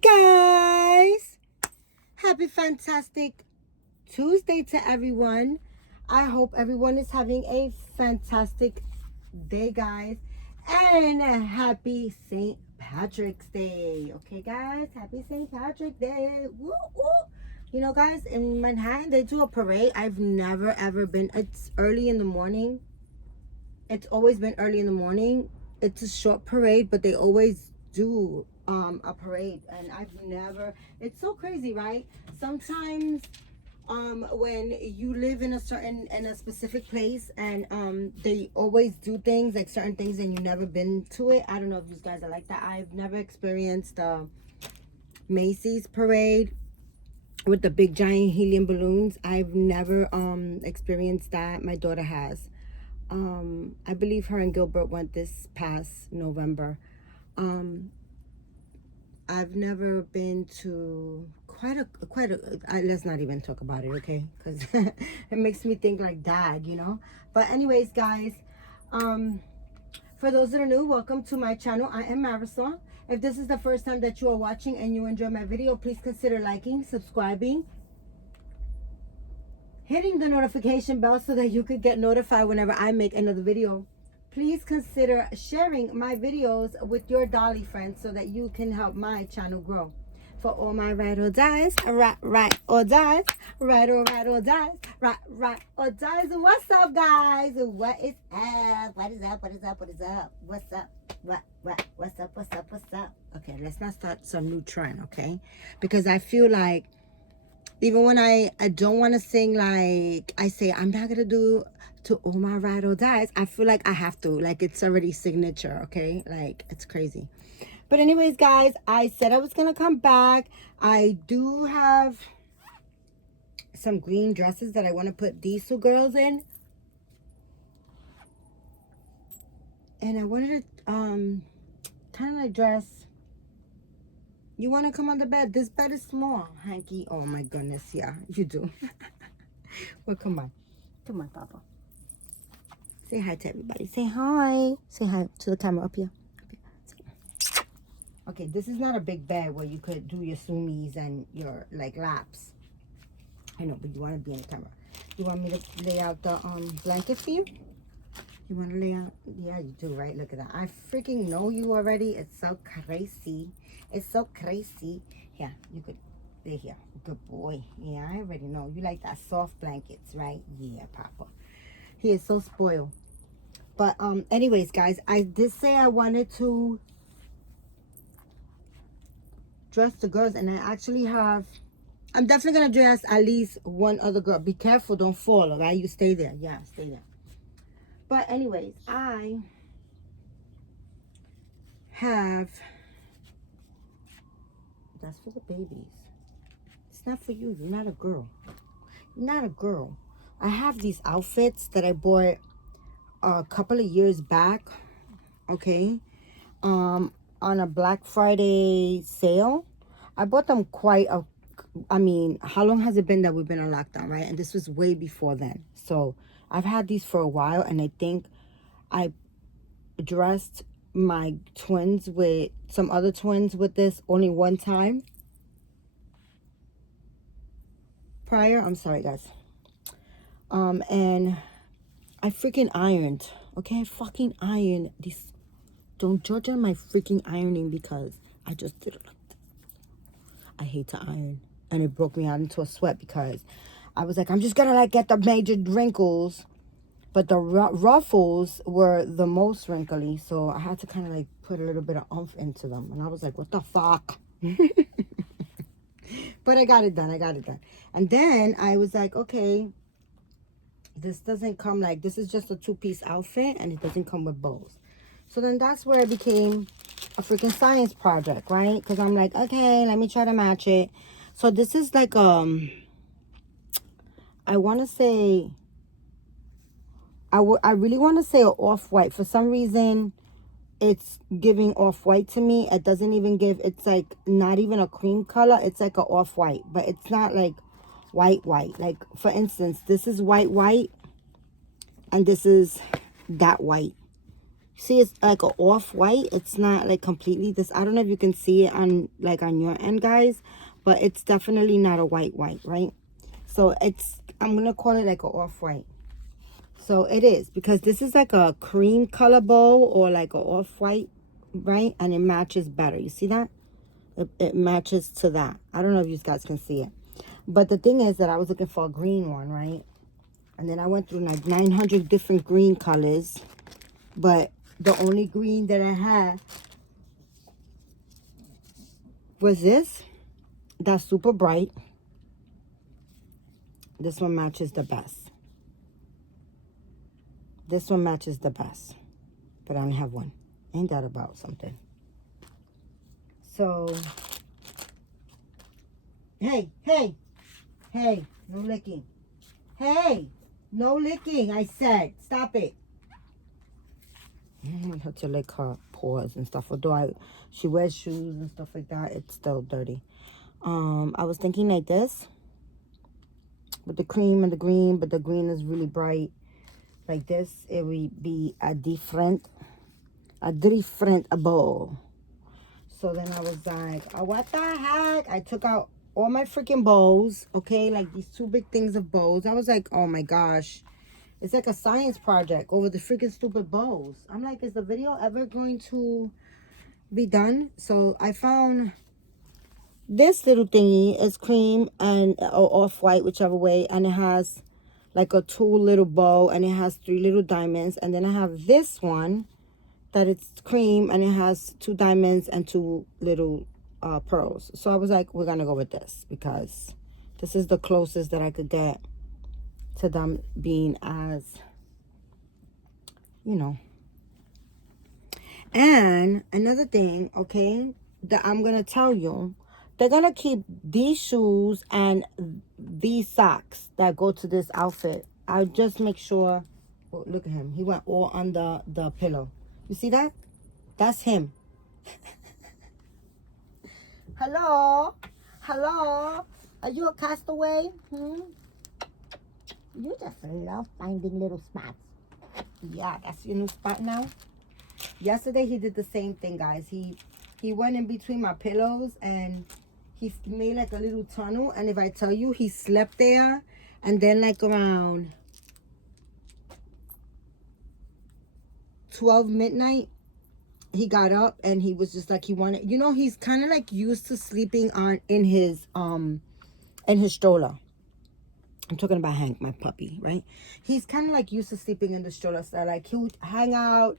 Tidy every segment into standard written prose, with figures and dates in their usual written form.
guys, happy fantastic Tuesday to everyone. I hope everyone is having a fantastic day, guys, and a happy St. Patrick's Day. Okay, guys, happy St. Patrick's Day. Woo, woo. You know, guys, in Manhattan they do a parade. I've never ever been. It's early in the morning. It's always been early in the morning. It's a short parade, but they always do a parade, and I've never. It's so crazy, right? Sometimes when you live in a specific place, and they always do things like certain things and you never been to it. I don't know if you guys are like that. I've never experienced Macy's parade with the big giant helium balloons. I've never experienced that. My daughter has. I believe her and Gilbert went this past November. I've never been to let's not even talk about it, okay? Because it makes me think like dad, you know. But anyways, guys, for those that are new, welcome to my channel. I am Marisol. If this is the first time that you are watching and you enjoy my video, please consider liking, subscribing, hitting the notification bell so that you could get notified whenever I make another video. Please consider sharing my videos with your dolly friends so that you can help my channel grow. For all my ride or dies, right or dies, ride or dies, right or dies. What's up, guys? What is up? What is up? What is up? What is up? What's up? What's up? What's up? What's up? Okay, let's not start some new trend, okay? Because I feel like even when I don't want to sing, like I say, I'm not gonna do to all my ride or dies. I feel like I have to, like it's already signature, okay? Like it's crazy. But anyways, guys, I said I was gonna come back. I do have some green dresses that I want to put these two girls in, and I wanted to kind of like dress. You want to come on the bed? This bed is small, Hanky. Oh my goodness, yeah, you do. Well, come on, Papa. Say hi to everybody. Say hi. Say hi to the camera up here. Okay, this is not a big bed where you could do your sumis and your like laps. I know, but you want to be in the camera. You want me to lay out the blanket for you? You want to lay out? Yeah, you do, right? Look at that. I freaking know you already. It's so crazy. It's so crazy. Yeah, you could lay here. Good boy. Yeah, I already know. You like that soft blankets, right? Yeah, Papa. He is so spoiled. But anyways, guys, I did say I wanted to dress the girls, and I actually have. I'm definitely gonna dress at least one other girl. Be careful, don't fall, all right? You stay there. Yeah, stay there. But anyways, I have. That's for the babies. It's not for you. You're not a girl. You're not a girl. I have these outfits that I bought a couple of years back, okay, on a Black Friday sale. I bought them I mean, how long has it been that we've been on lockdown, right? And this was way before then. So I've had these for a while, and I think I dressed my twins with some other twins with this only one time prior. I'm sorry, guys. And I freaking ironed. Okay, I fucking ironed these. Don't judge on my freaking ironing because I just did it. I hate to iron, and it broke me out into a sweat because I was like, I'm just gonna like get the major wrinkles, but the ruffles were the most wrinkly, so I had to kind of like put a little bit of oomph into them, and I was like, what the fuck? But I got it done. And then I was like, okay, this doesn't come like, this is just a two-piece outfit, and it doesn't come with bows. So then that's where it became a freaking science project, right? Because I'm like, okay, let me try to match it. So this is like, I want to say, I really want to say off-white. For some reason, it's giving off-white to me. It doesn't even give, it's like not even a cream color. It's like a off-white, but it's not like white. Like, for instance, this is white, and this is that white. See, it's like a off-white. It's not like completely this. I don't know if you can see it on like on your end, guys, but it's definitely not a white, right? So it's, I'm gonna call it like a off-white. So it is, because this is like a cream color bow or like a off-white, right? And it matches better. You see that? It matches to that. I don't know if you guys can see it. But the thing is that I was looking for a green one, right? And then I went through like 900 different green colors. But the only green that I had was this. That's super bright. This one matches the best. This one matches the best. But I only have one. Ain't that about something? So, hey, no licking. Hey, no licking, I said. Stop it. I have to lick her paws and stuff. Although she wears shoes and stuff like that, it's still dirty. I was thinking like this, with the cream and the green, but the green is really bright. Like this, it would be a different bowl. So then I was like, oh, what the heck? I took out all my freaking bows, okay? Like these two big things of bows. I was like, oh my gosh. It's like a science project over the freaking stupid bows. I'm like, is the video ever going to be done? So I found this little thingy. Is cream and or off-white, whichever way. And it has like a 2 little bow. And it has 3 little diamonds. And then I have this one that it's cream. And it has 2 diamonds and 2 little pearls. So I was like, we're going to go with this. Because this is the closest that I could get to them being as, you know. And another thing, okay, that I'm gonna tell you, they're gonna keep these shoes and these socks that go to this outfit. I'll just make sure. Oh, look at him, he went all under the pillow. You see that? That's him. Hello, are you a castaway? You just love finding little spots. Yeah, that's your new spot now. Yesterday he did the same thing, guys. He went in between my pillows and he made like a little tunnel. And if I tell you, he slept there. And then like around 12 midnight, he got up and he was just like, he wanted, you know, he's kind of like used to sleeping in his stroller. I'm talking about Hank, my puppy, right? He's kind of like used to sleeping in the stroller. So like he'll hang out,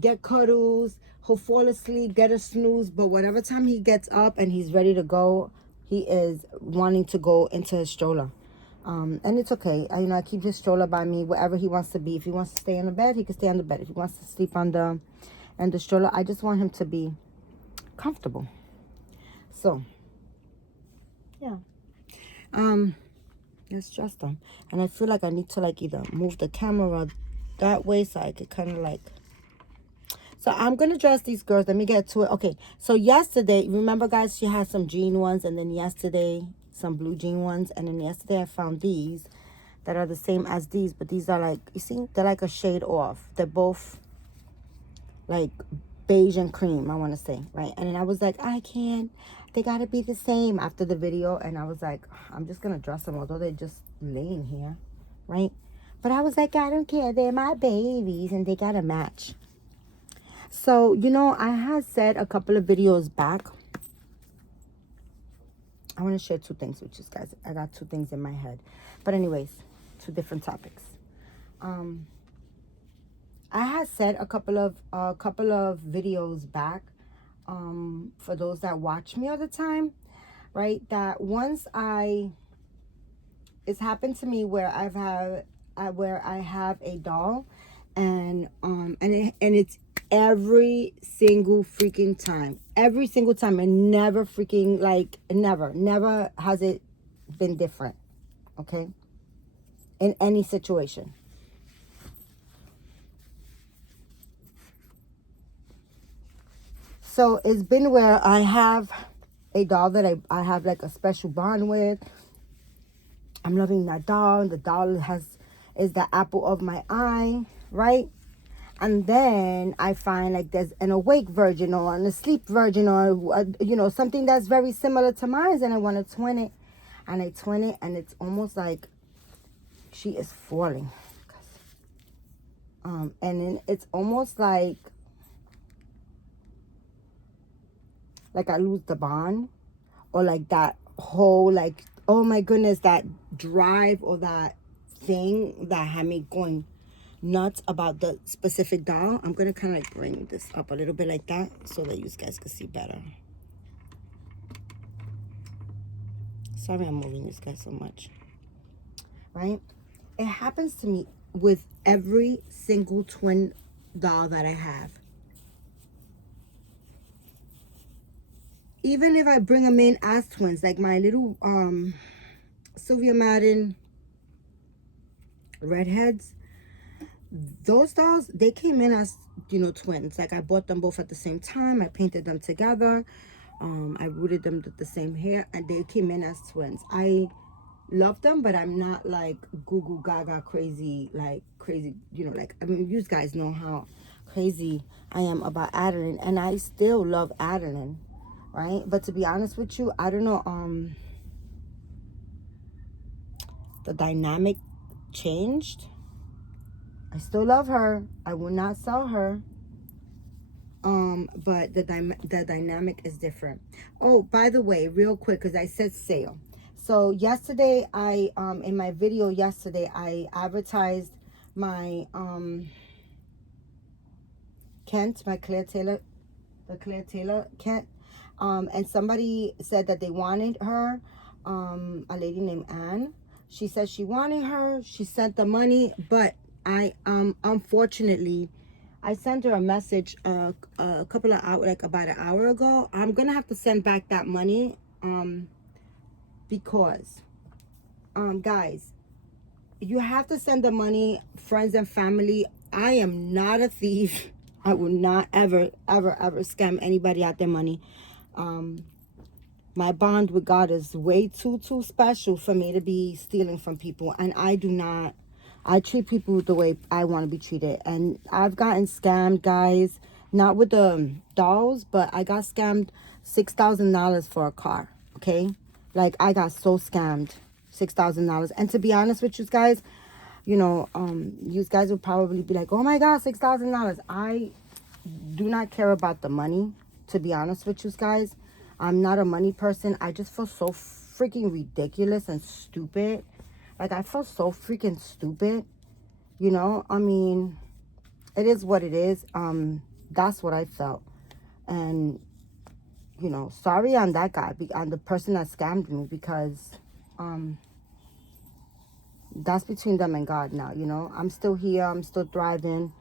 get cuddles, he'll fall asleep, get a snooze. But whatever time he gets up and he's ready to go, he is wanting to go into his stroller. And it's okay. I keep his stroller by me wherever he wants to be. If he wants to stay in the bed, he can stay on the bed. If he wants to sleep on the stroller, I just want him to be comfortable. So, yeah. Let's dress them. And I feel like I need to like either move the camera that way so I could kind of like. So I'm going to dress these girls. Let me get to it. Okay. So yesterday, remember guys, she had some jean ones. And then yesterday, some blue jean ones. And then yesterday I found these that are the same as these. But these are like, you see, they're like a shade off. They're both like beige and cream, I want to say, right? And then I was like, I can't. They got to be the same after the video. And I was like, I'm just going to dress them, although they're just laying here, right? But I was like, I don't care. They're my babies and they got to match. So, I had said a couple of videos back. I want to share 2 things with you guys. I got 2 things in my head. But anyways, 2 different topics. I had said a couple of videos back, for those that watch me all the time, right? That once it's happened to me where I have a doll, and it's every single freaking time, and never freaking like never has it been different, okay? In any situation. So it's been where I have a doll that I have like a special bond with. I'm loving that doll. The doll is the apple of my eye, right? And then I find like there's an awake version or an asleep version or, something that's very similar to mine. And I want to twin it. And I twin it and it's almost like she is falling. And then it's almost like I lose the bond, or like that whole, like, oh my goodness, that drive or that thing that had me going nuts about the specific doll. I'm gonna kind of like bring this up a little bit like that so that you guys can see better. Sorry I'm moving this guy so much. Right? It happens to me with every single twin doll that I have. Even if I bring them in as twins, like my little Sylvia Madden redheads, those dolls, they came in as, twins. Like I bought them both at the same time. I painted them together. I rooted them with the same hair, and they came in as twins. I love them, but I'm not like goo goo gaga crazy, like crazy, you guys know how crazy I am about Adeline, and I still love Adeline, right? But to be honest with you, I don't know, the dynamic changed. I still love her. I will not sell her. But the dynamic is different. Oh, by the way, real quick, because I said sale. So yesterday, I in my video yesterday, I advertised my Kent, my Claire Taylor, the Claire Taylor Kent. And somebody said that they wanted her, a lady named Anne. She said she wanted her. She sent the money, but I unfortunately, I sent her a message a couple of hours, like about an hour ago. I'm gonna have to send back that money, because guys, you have to send the money, friends and family. I am not a thief. I will not ever scam anybody out their money. My bond with God is way too special for me to be stealing from people, and I do not. I treat people the way I want to be treated. And I've gotten scammed, guys. Not with the dolls, but I got scammed $6,000 for a car. Okay? Like, I got so scammed. $6,000. And to be honest with you guys, you guys would probably be like, oh my God, $6,000. I do not care about the money, to be honest with you guys. I'm not a money person. I just feel so freaking ridiculous and stupid. Like, I feel so freaking stupid, I mean, it is what it is. That's what I felt. And, sorry on that guy, on the person that scammed me, because, that's between them and God now, I'm still here, I'm still thriving,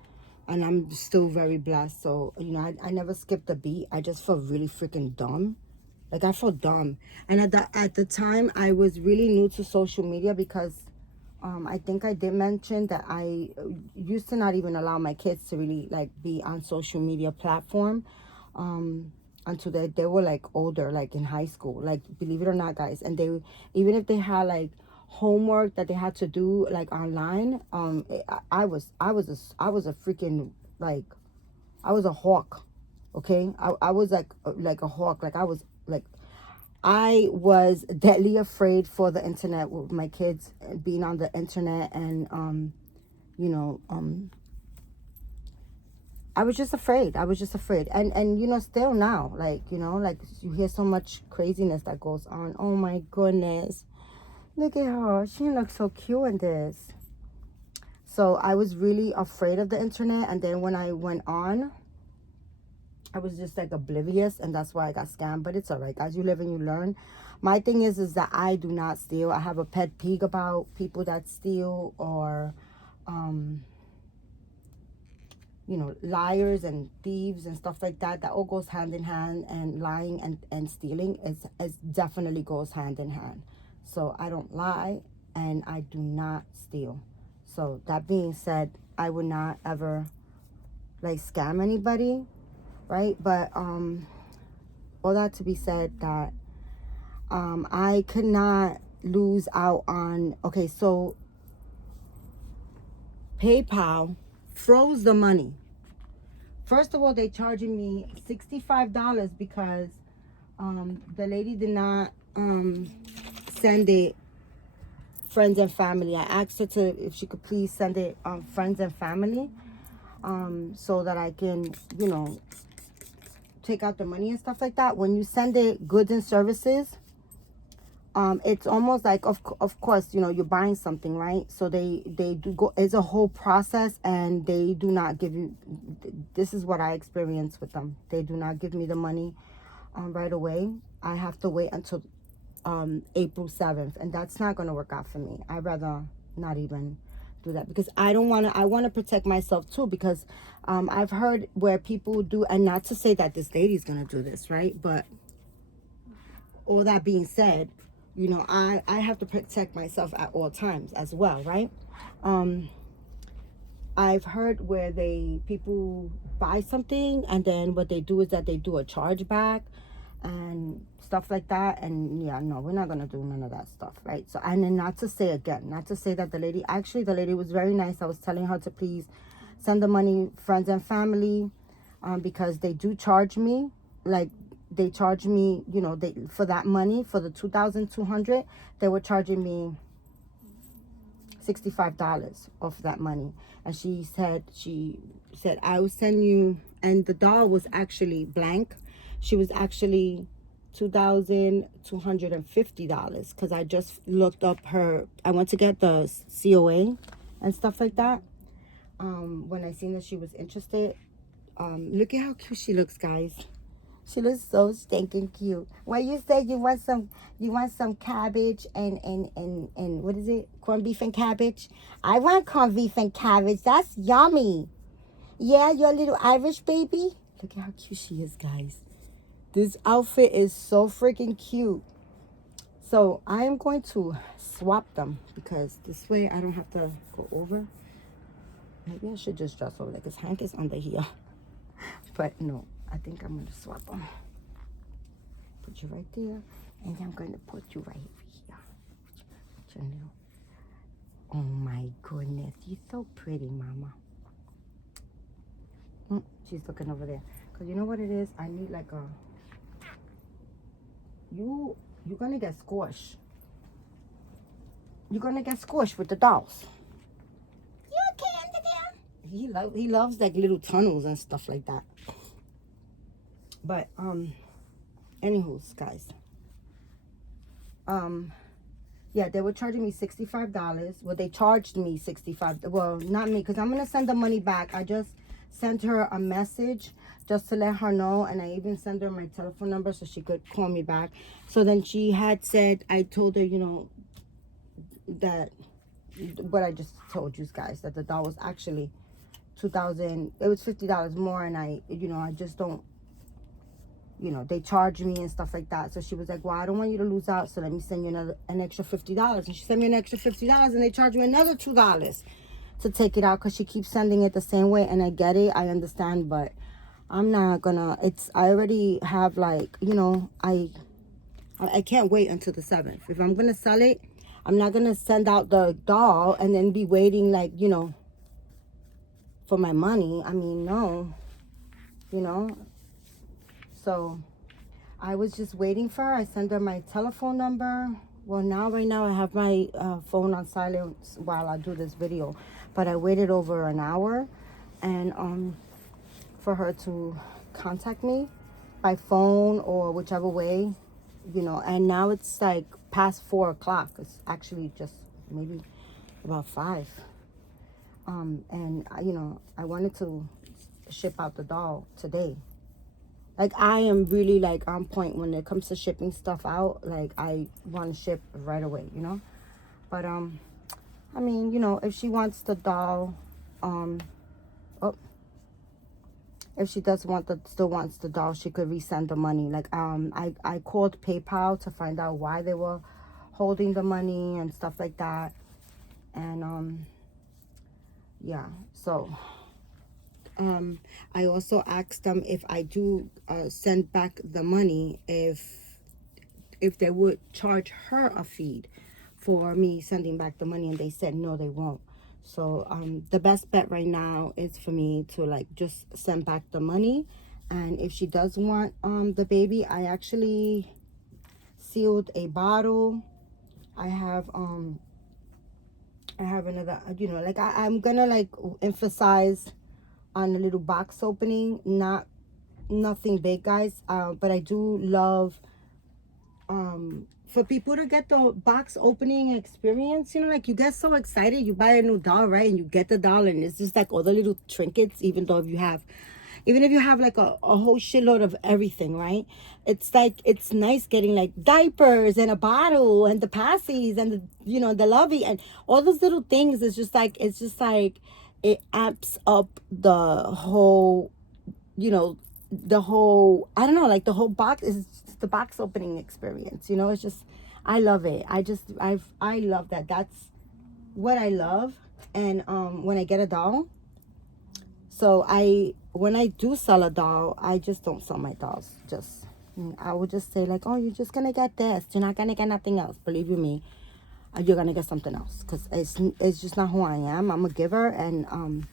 and I'm still very blessed. So, I never skipped a beat. I just felt really freaking dumb. Like, I felt dumb. And at the time, I was really new to social media, because I think I did mention that I used to not even allow my kids to really like be on social media platform until they were like older, like in high school. Like, believe it or not, guys, and they, even if they had like homework that they had to do like online, I was a freaking, like, I was a hawk. Okay, I was like a hawk. Like, I was deadly afraid for the internet, with my kids being on the internet, and I was just afraid. And still now, like, like, you hear so much craziness that goes on. Oh my goodness, look at her. She looks so cute in this. So I was really afraid of the internet, and then when I went on, I was just like oblivious, and that's why I got scammed. But it's all right, guys. You live and you learn. My thing is that I do not steal. I have a pet peeve about people that steal, or liars and thieves and stuff like that. That all goes hand in hand, and lying and stealing is definitely goes hand in hand. So I don't lie, and I do not steal. So that being said, I would not ever like scam anybody. Right? But all that to be said, that I could not lose out on, okay, so PayPal froze the money. First of all, they charging me $65 because the lady did not send it friends and family. I asked her to, if she could please send it friends and family, so that I can, you know, take out the money and stuff like that. When you send it goods and services, it's almost like, of course, you know, you're buying something, right? So they do go, it's a whole process, and they do not give you, this is what I experienced with them. They do not give me the money right away. I have to wait until April 7th, and that's not going to work out for me. I'd rather not even do that, because I don't want to, I want to protect myself too, because I've heard where people do, and not to say that this lady's going to do this, right? But all that being said, you know, I have to protect myself at all times as well, right? I've heard where people buy something, and then what they do is that they do a chargeback and stuff like that. And yeah, no, we're not gonna do none of that stuff, right? So, and then not to say that the lady was very nice. I was telling her to please send the money friends and family, because they do charge me, like, they charge me, you know, they, for that money, for the $2,200, they were charging me $65 off that money. And she said I will send you, and the doll was actually blank. She was actually $2,250, because I just looked up her, I went to get the COA and stuff like that. When I seen that she was interested, look at how cute she looks, guys. She looks so stinking cute. When you say you want some cabbage and what is it? Corned beef and cabbage? I want corned beef and cabbage. That's yummy. Yeah, your little Irish baby. Look at how cute she is, guys. This outfit is so freaking cute. So I am going to swap them, because this way I don't have to go over. Maybe I should just dress over there, because Hank is under here. But no, I think I'm going to swap them. Put you right there. And I'm going to put you right here. Put your little... Oh my goodness. You're so pretty, Mama. She's looking over there. Because you know what it is? I need like a... You're going to get squished. You're going to get squished with the dolls. You okay under there? He loves like little tunnels and stuff like that. But, anywho's, guys. Yeah, they were charging me $65. Well, they charged me $65. Well, not me, because I'm going to send the money back. I just sent her a message just to let her know. And I even sent her my telephone number so she could call me back. So then she had said, I told her, you know, that what I just told you guys, that the doll was actually $2,000. It was $50 more. And I, you know, I just don't, you know, they charge me and stuff like that. So she was like, well, I don't want you to lose out, so let me send you an extra $50. And she sent me an extra $50, and they charged me another $2 to take it out, because she keeps sending it the same way. And I get it, I understand, but I'm not gonna, I already have, like, you know, I can't wait until the 7th. If I'm gonna sell it, I'm not gonna send out the doll and then be waiting, like, you know, for my money. I mean, no, you know. So I was just waiting for her. I sent her my telephone number. Well, right now I have my phone on silence while I do this video. But I waited over an hour, and for her to contact me by phone or whichever way, you know. And now it's like past 4 o'clock. It's actually just maybe about 5. And you know, I wanted to ship out the doll today. Like, I am really, like, on point when it comes to shipping stuff out. Like, I want to ship right away, you know? But, I mean, you know, if she wants the doll, if she still wants the doll, she could resend the money. Like, I called PayPal to find out why they were holding the money and stuff like that. And, yeah, so... I also asked them if I do send back the money, if they would charge her a fee for me sending back the money, and they said no, they won't. So the best bet right now is for me to like just send back the money. And if she does want the baby, I actually sealed a bottle. I have another, you know, like I'm gonna like emphasize on a little box opening, nothing big, guys. But I do love for people to get the box opening experience. You know, like you get so excited, you buy a new doll, right? And you get the doll, and it's just like all the little trinkets. Even if you have like a whole shitload of everything, right? It's like, it's nice getting like diapers and a bottle and the passies and the, you know, the lovey and all those little things. It's just like it amps up the whole, you know, the whole, I don't know, like the whole box is just the box opening experience. You know, it's just, I love it. I love that. That's what I love. And when I get a doll, so when I do sell a doll, I just don't sell my dolls. I would just say like, oh, you're just gonna get this. You're not gonna get nothing else. Believe you me, you're gonna get something else, because it's just not who I am. I'm a giver, and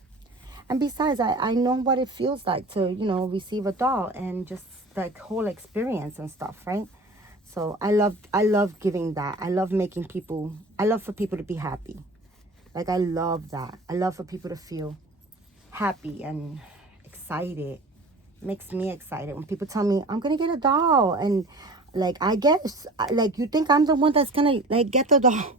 besides, I know what it feels like to, you know, receive a doll and just like whole experience and stuff, right? So I love giving that. I love for people to be happy. Like I love that. I love for people to feel happy and excited. Makes me excited when people tell me I'm gonna get a doll, and like I guess like you think I'm the one that's gonna like get the doll,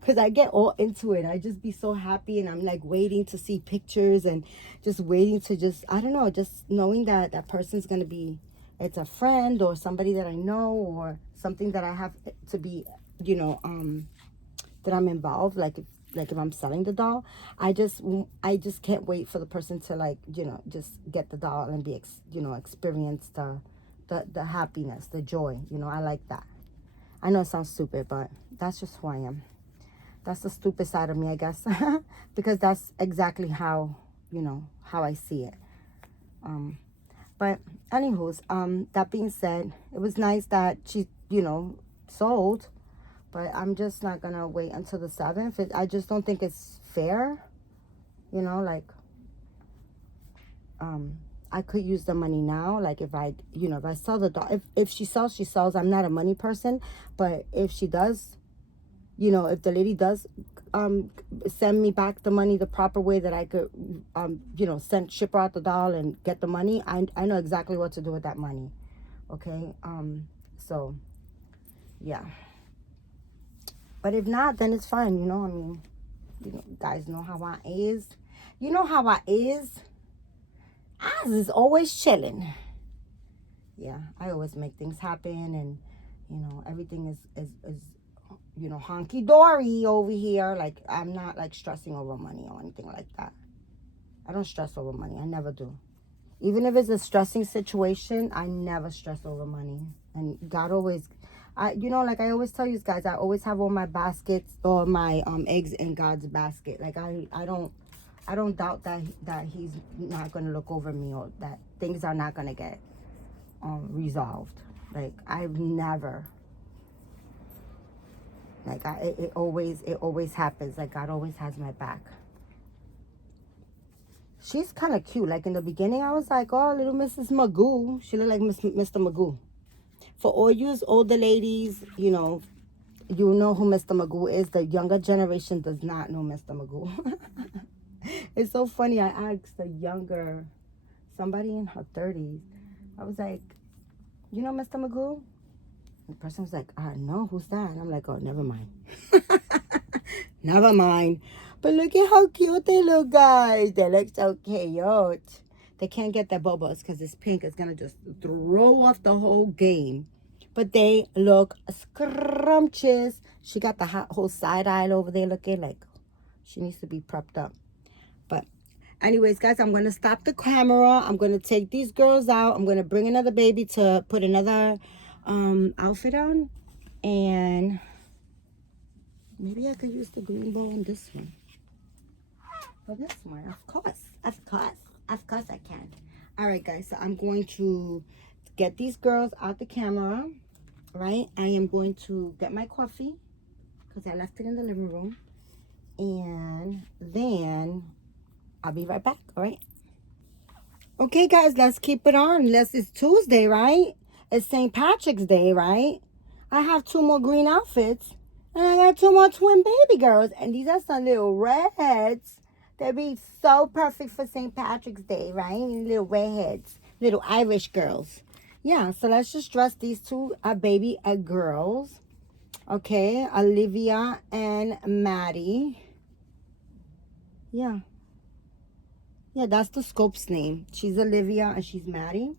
because I get all into it. I just be so happy, and I'm like waiting to see pictures and just waiting to just, I don't know, just knowing that that person's gonna be, it's a friend or somebody that I know or something that I have to be, you know, that I'm involved. Like if I'm selling the doll, I just can't wait for the person to like, you know, just get the doll and be you know, experience the happiness, the joy. You know, I like that. I know it sounds stupid, but that's just who I am. That's the stupid side of me, I guess. Because that's exactly how, you know, how I see it. But anywho's, that being said, it was nice that she, you know, sold. But I'm just not gonna wait until the 7th. I just don't think it's fair. You know, like I could use the money now. Like if I, you know, if I sell the doll, if she sells, she sells. I'm not a money person, but if she does, you know, if the lady does send me back the money the proper way that I could you know, ship her out the doll and get the money, I know exactly what to do with that money. Okay. So yeah, but if not, then it's fine. You know, I mean, you know, guys know how I is. You know how I is. I is always chilling. Yeah, I always make things happen, and you know, everything is you know, honky dory over here. Like I'm not like stressing over money or anything like that. I don't stress over money. I never do. Even if it's a stressing situation, I never stress over money. And God always, you know, like I always tell you guys, I always have all my baskets or my eggs in God's basket. Like I don't doubt that He's not gonna look over me, or that things are not gonna get resolved. Like I've never, like it always happens. Like God always has my back. She's kind of cute. Like in the beginning, I was like, oh, little Mrs. Magoo. She looked like Mr. Magoo. For all you older ladies, you know who Mr. Magoo is. The younger generation does not know Mr. Magoo. It's so funny. I asked somebody in her 30s. I was like, you know Mr. Magoo? The person was like, no, who's that? And I'm like, oh, never mind. Never mind. But look at how cute they look, guys. They look so cute. They can't get their bubbles because it's pink. It's going to just throw off the whole game. But they look scrumptious. She got the whole side eye over there looking like she needs to be prepped up. But anyways, guys, I'm going to stop the camera. I'm going to take these girls out. I'm going to bring another baby to put another outfit on. And maybe I could use the green bow on this one. For this one, of course I can. All right, guys, so I'm going to get these girls out the camera, right? I am going to get my coffee because I left it in the living room. And then I'll be right back, all right? Okay, guys, let's keep it on. It's Tuesday, right? It's St. Patrick's Day, right? I have 2 more green outfits. And I got 2 more twin baby girls. And these are some little redheads. They'd be so perfect for St. Patrick's Day, right? Little redheads. Little Irish girls. Yeah, so let's just dress these 2 baby girls. Okay, Olivia and Maddie. Yeah. Yeah, that's the Scope's name. She's Olivia and she's Maddie.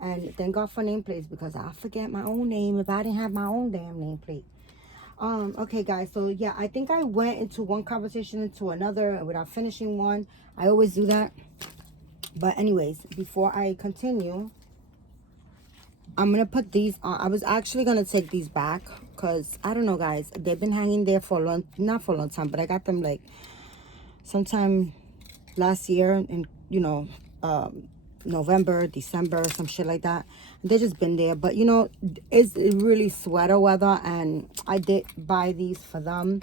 And thank God for nameplates because I forget my own name if I didn't have my own damn nameplate. Okay, guys. So, yeah, I think I went into one conversation into another without finishing one. I always do that. But anyways, before I continue, I'm going to put these on. I was actually going to take these back because, I don't know, guys. They've been hanging there for a long, not for a long time, but I got them like sometime last year in, you know, November, December, some shit like that. They just been there, but you know, it's really sweater weather, and I did buy these for them.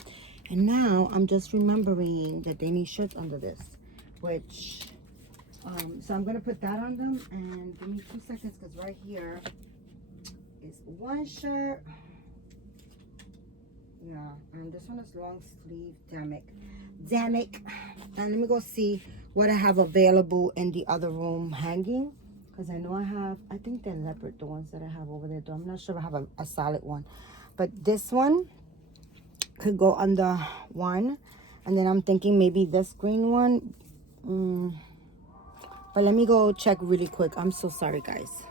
And now I'm just remembering that they need shirts under this, which so I'm gonna put that on them. And give me 2 seconds, because right here is one shirt. Yeah, and this one is long sleeve. Damn it. And let me go see what I have available in the other room hanging, because I know I think they're leopard, the ones that I have over there, though I'm not sure if I have a solid one. But this one could go under one, and then I'm thinking maybe this green one. But let me go check really quick. I'm so sorry, guys.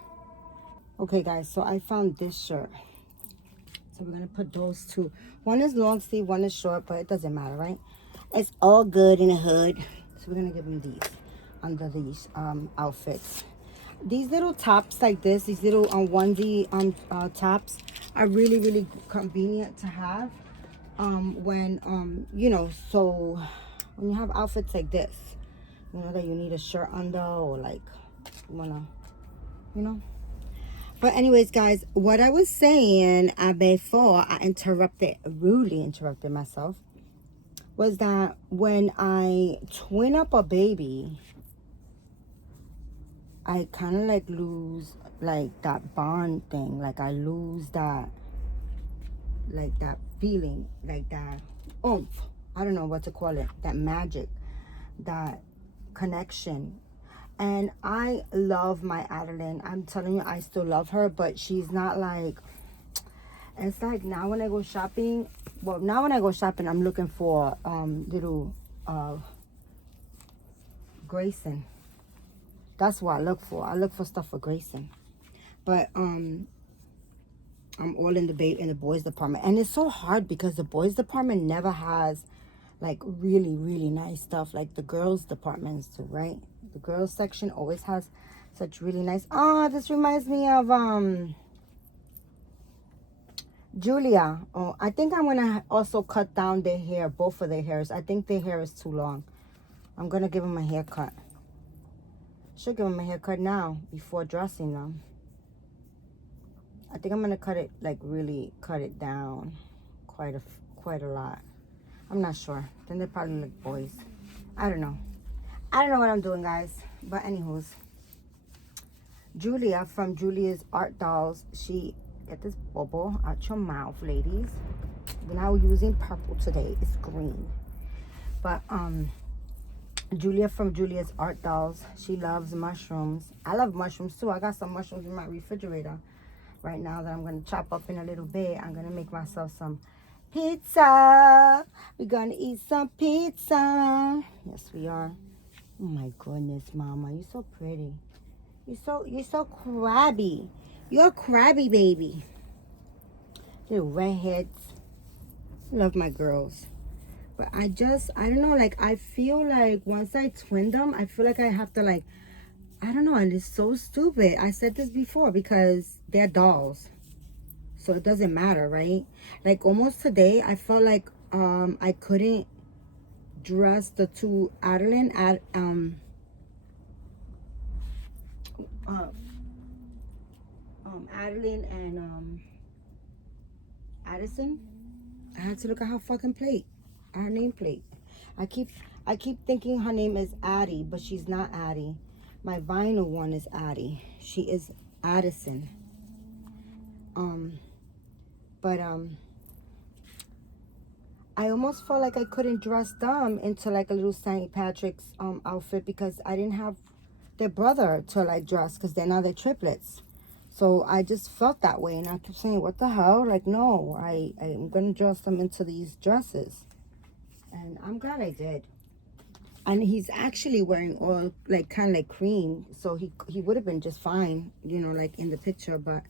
Okay, guys, so I found this shirt. So we're gonna put those 2. One is long sleeve, one is short, but it doesn't matter, right? It's all good in the hood. So we're gonna give them these under these outfits. These little tops like this, these little onesie tops are really, really convenient to have when you know, so when you have outfits like this, you know, that you need a shirt under, or like you wanna, you know. But anyways, guys, what I was saying before I rudely interrupted myself, was that when I twin up a baby, I kind of like lose like that bond thing. Like I lose that, like that feeling, like that oomph. I don't know what to call it. That magic, that connection. And I love my Adeline. I'm telling you, I still love her, but she's not like, it's like now when I go shopping, well, now when I go shopping, I'm looking for little Grayson. That's what I look for. I look for stuff for Grayson. But I'm all in the boys department, and it's so hard because the boys department never has like really, really nice stuff like the girls departments do, right? The girls section always has such really nice. Oh, this reminds me of Julia. Oh, I think I'm gonna also cut down their hair, both of their hairs. I think their hair is too long. I'm gonna give them a haircut. Should give them a haircut now before dressing them. I think I'm gonna cut it, like really cut it down quite a lot. I'm not sure. Then they probably look boys. I don't know. I don't know what I'm doing, guys. But anywho's, Julia from Julia's Art Dolls, she get this bubble out your mouth, ladies. We're now using purple today. It's green. But Julia from Julia's Art Dolls, she loves mushrooms. I love mushrooms too. I got some mushrooms in my refrigerator right now that I'm going to chop up in a little bit. I'm going to make myself some pizza. We're going to eat some pizza. Yes, we are. Oh my goodness, Mama, you're so pretty. You're so crabby. You're a crabby baby. Little redheads. Love my girls. But I don't know, like I feel like once I twin them, I feel like I have to like, I don't know, and it's so stupid. I said this before because they're dolls. So it doesn't matter, right? Like almost today, I felt like I couldn't dress the 2 Adeline Adeline and Addison. I had to look at her fucking plate, her nameplate. I keep thinking her name is Addie, but she's not Addie. My vinyl one is Addie. She is Addison. But I almost felt like I couldn't dress them into like a little St. Patrick's outfit because I didn't have their brother to like dress because they're not their triplets. So I just felt that way, and I kept saying, what the hell? Like, no, I'm gonna dress them into these dresses. And I'm glad I did. And he's actually wearing all like kind of like cream, so he would have been just fine, you know, like in the picture. But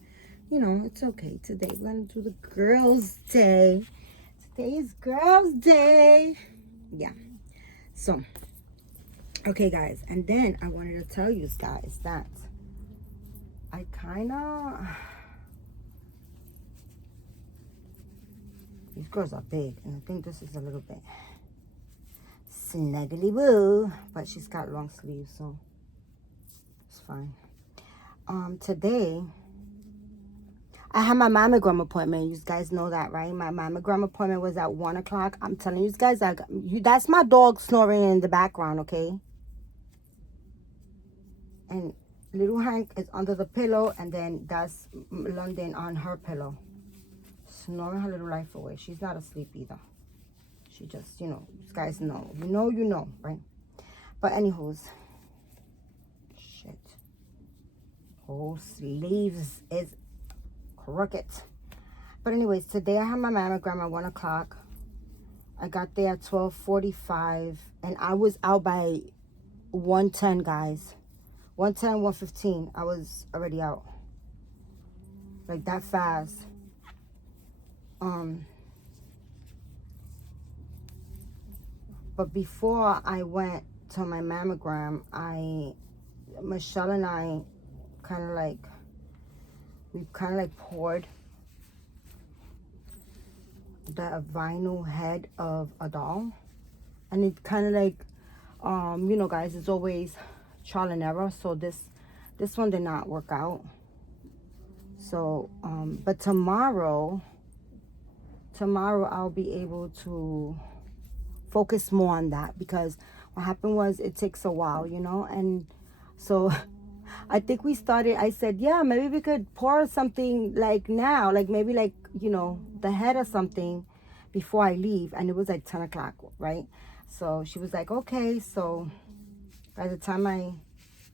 you know, it's okay. Today we're gonna do the girls' day. Today is girls' day. Yeah. So, okay, guys, and then I wanted to tell you guys that I kind of, these girls are big, and I think this is a little bit snuggly boo, but she's got long sleeves, so it's fine. Today I had my mammogram appointment. You guys know that, right? My mammogram appointment was at 1 o'clock. I'm telling you guys, that's my dog snoring in the background, okay? And little Hank is under the pillow, and then that's London on her pillow, snoring her little life away. She's not asleep either. She just, you know, you guys know. You know, right? But anywho's, shit. Whole sleeves is crooked. But anyways, today I had my mammogram at 1 o'clock. I got there at 12:45, and I was out by 1:10, guys. 1:10, 1:15. I was already out. Like that fast. But before I went to my mammogram, Michelle and I we poured the vinyl head of a doll. And it kind of like, you know, guys, it's always trial and error. So this one did not work out. So, but tomorrow I'll be able to focus more on that, because what happened was it takes a while, you know. And so I think I said, yeah, maybe we could pour something like now, like maybe like, you know, the head or something before I leave. And it was like 10 o'clock, right? So she was like, okay. So by the time I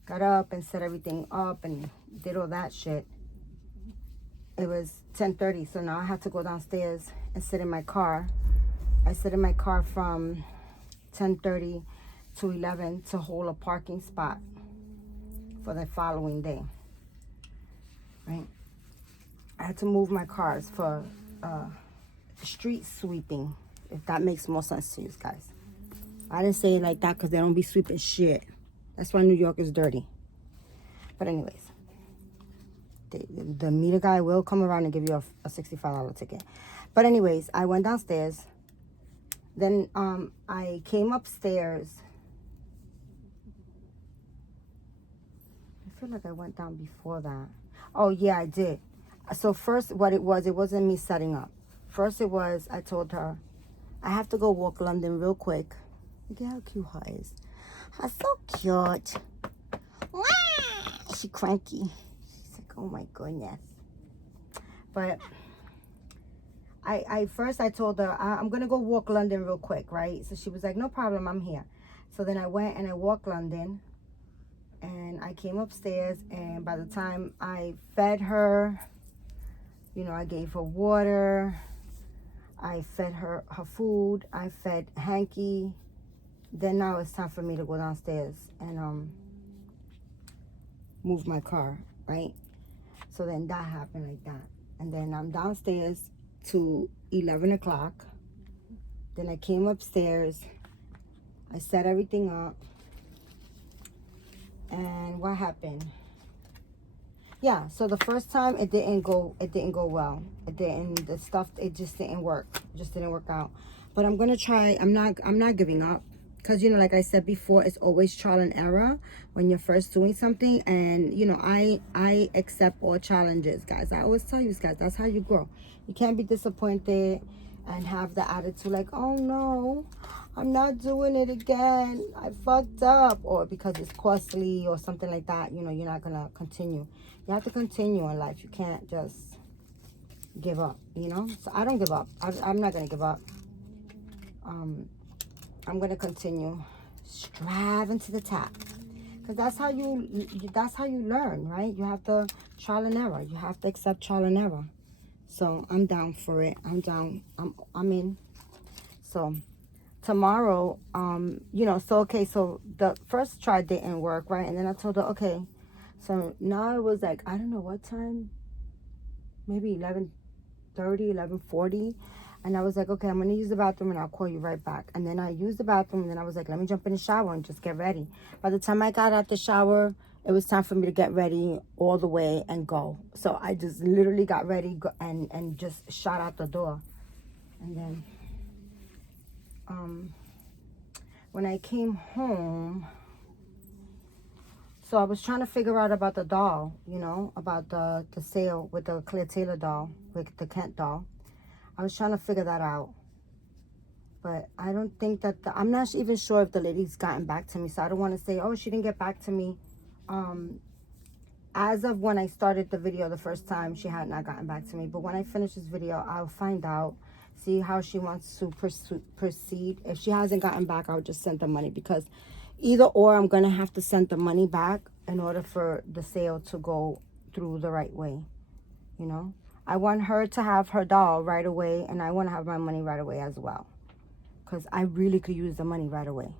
got up and set everything up and did all that shit, it was 10:30. So now I have to go downstairs and sit in my car. I sit in my car from 10:30 to 11 to hold a parking spot for the following day, right? I had to move my cars for street sweeping, if that makes more sense to you guys. I didn't say it like that because they don't be sweeping shit. That's why New York is dirty. But anyways, the meter guy will come around and give you a $65 ticket. But anyways, I went downstairs. Then I came upstairs. I feel like I went down before that. Oh yeah, I did. So first, what it wasn't me setting up. First it was, I told her, I have to go walk London real quick. Look at how cute her is. Her so cute. She cranky. She's like, oh my goodness. But I told her, I'm going to go walk London real quick, right? So she was like, no problem, I'm here. So then I went and I walked London. And I came upstairs, and by the time I fed her, you know, I gave her water. I fed her food. I fed Hanky. Then now it's time for me to go downstairs and move my car, right? So then that happened like that. And then I'm downstairs to 11 o'clock. Then I came upstairs. I set everything up. And what happened? Yeah, so the first time it didn't go well. It just didn't work. It just didn't work out. But I'm gonna try. I'm not giving up. Because, you know, like I said before, it's always trial and error when you're first doing something. And, you know, I accept all challenges, guys. I always tell you guys, that's how you grow. You can't be disappointed and have the attitude like, oh no, I'm not doing it again. I fucked up. Or because it's costly or something like that, you know, you're not going to continue. You have to continue in life. You can't just give up, you know? So I don't give up. I'm not going to give up. I'm going to continue striving to the top. Because that's how you learn, right? You have to trial and error. You have to accept trial and error. So I'm down for it. I'm down. I'm in. So tomorrow, you know, so okay, so the first try didn't work, right? And then I told her, okay, so now it was like, I don't know what time, maybe 11:30, 11:40. And I was like, okay, I'm gonna use the bathroom and I'll call you right back. And then I used the bathroom and then I was like, let me jump in the shower and just get ready. By the time I got out the shower, it was time for me to get ready all the way and go. So I just literally got ready and just shot out the door. And then when I came home, so I was trying to figure out about the doll, you know, about the sale with the Claire Taylor doll, with the Kent doll. I was trying to figure that out. But I don't think that, I'm not even sure if the lady's gotten back to me. So I don't want to say, oh, she didn't get back to me. As of when I started the video the first time, she had not gotten back to me. But when I finish this video, I'll find out, see how she wants to proceed. If she hasn't gotten back, I'll just send the money. Because either or, I'm going to have to send the money back in order for the sale to go through the right way, you know. I want her to have her doll right away, and I want to have my money right away as well. Because I really could use the money right away.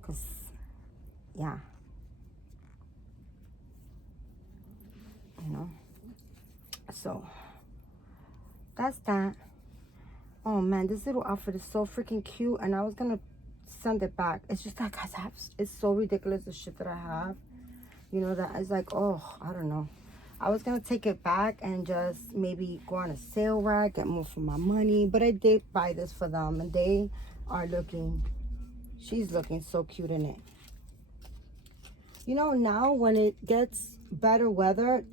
Because, yeah. You know. So, that's that. Oh, man, this little outfit is so freaking cute. And I was going to send it back. It's just that, guys, it's so ridiculous, the shit that I have. You know, that is like, oh, I don't know. I was going to take it back and just maybe go on a sale rack, get more for my money. But I did buy this for them. And they are looking, she's looking so cute in it. You know, now when it gets better weather,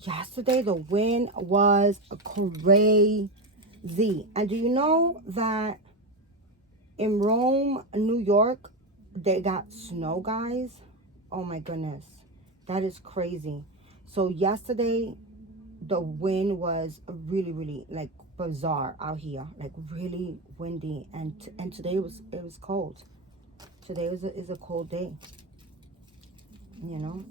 yesterday the wind was crazy. And do you know that in Rome, New York, they got snow, guys? Oh my goodness. That is crazy. So yesterday, the wind was really, really like bizarre out here, like really windy. And today it was cold. Today is a cold day. You know.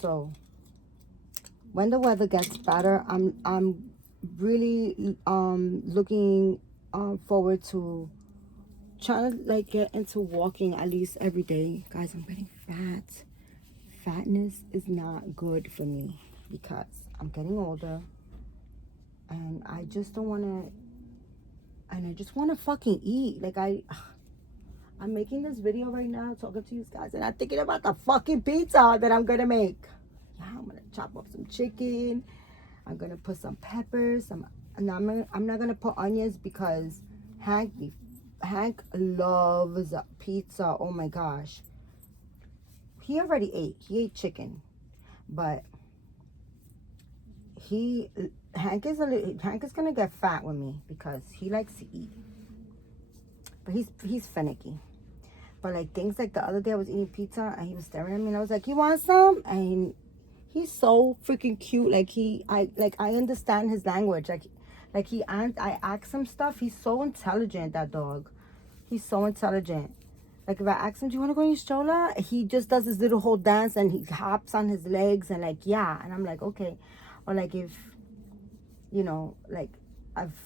So when the weather gets better, I'm really looking forward to trying to like get into walking at least every day. Guys, I'm getting fat. Fatness is not good for me because I'm getting older and I just don't want to, and I just want to fucking eat. Like I'm making this video right now talking to you guys and I'm thinking about the fucking pizza that I'm gonna make. Yeah, I'm gonna chop up some chicken. I'm gonna put some peppers, and I'm not gonna put onions because Hank loves pizza. Oh my gosh. He already ate. He ate chicken, but Hank is gonna get fat with me because he likes to eat. But he's finicky. But like things like the other day I was eating pizza and he was staring at me and I was like, "You want some?" And he's so freaking cute. Like I understand his language. I ask him stuff. He's so intelligent, that dog. He's so intelligent. Like if I ask him, "Do you want to go in your stroller?" He just does this little whole dance and he hops on his legs and like, yeah. And I'm like, okay. Or like if, you know, like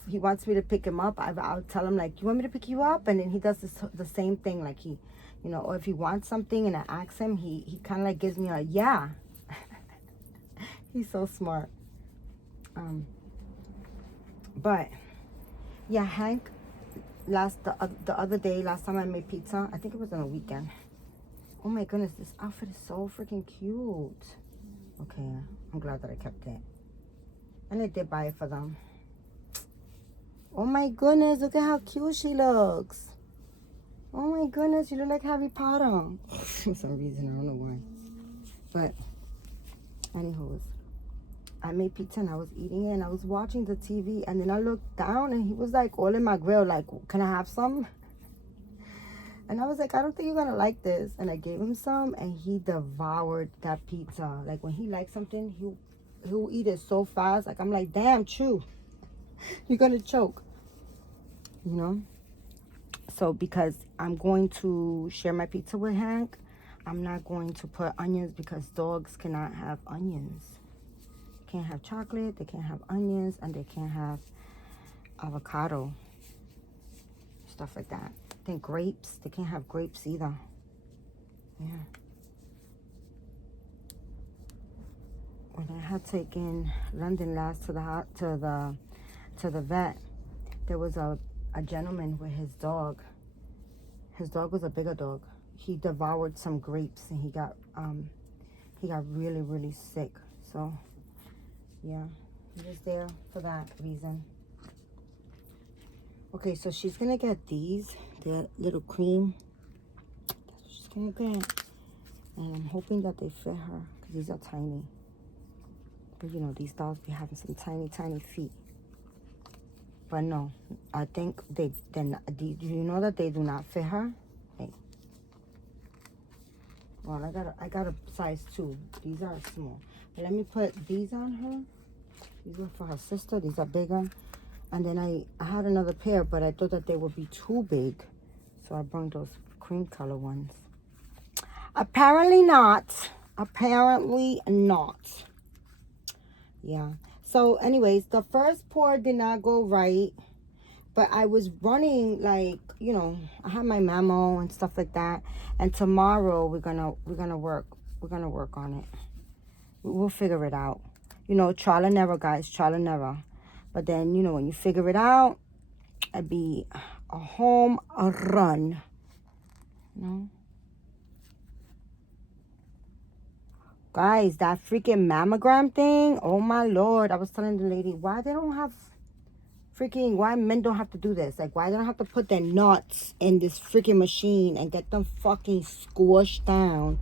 he wants me to pick him up, I'll tell him like, "You want me to pick you up?" And then he does the same thing. Like he, you know, or if he wants something and I ask him, he kind of like gives me a yeah. He's so smart. But yeah, Hank, the other day, last time I made pizza, I think it was on a weekend. Oh my goodness, this outfit is so freaking cute. Okay, I'm glad that I kept it. And I did buy it for them. Oh my goodness, look at how cute she looks. Oh my goodness, you look like Harry Potter. For some reason, I don't know why. But, anywho, I made pizza and I was eating it and I was watching the TV, and then I looked down and he was like all in my grill, like, can I have some? And I was like, I don't think you're gonna like this. And I gave him some and he devoured that pizza. Like when he likes something, he'll eat it so fast. Like I'm like, damn, chew. You're gonna choke. You know? So because I'm going to share my pizza with Hank, I'm not going to put onions because dogs cannot have onions. Can't have chocolate, they can't have onions, and they can't have avocado. Stuff like that. I think grapes, they can't have grapes either. Yeah. When I had taken London last to the vet, there was a gentleman with his dog. His dog was a bigger dog. He devoured some grapes and he got really, really sick. So yeah, he was there for that reason. Okay, so she's gonna get these, the little cream. That's what she's gonna get. And I'm hoping that they fit her because these are tiny. But you know, these dogs be having some tiny, tiny feet. But no, I think do you know that they do not fit her? Hey. Well, I got a size 2. These are small. But let me put these on her. These are for her sister. These are bigger. And then I had another pair, but I thought that they would be too big. So I brought those cream color ones. Apparently not. Apparently not. Yeah. So anyways, the first pour did not go right. But I was running, like, you know, I had my memo and stuff like that. And tomorrow we're gonna work on it. We'll figure it out. You know, trial and error, guys, trial and error. But then, you know, when you figure it out, it'd be a home run. You know? Guys, that freaking mammogram thing, oh my Lord. I was telling the lady, why men don't have to do this? Like, why they don't have to put their nuts in this freaking machine and get them fucking squished down?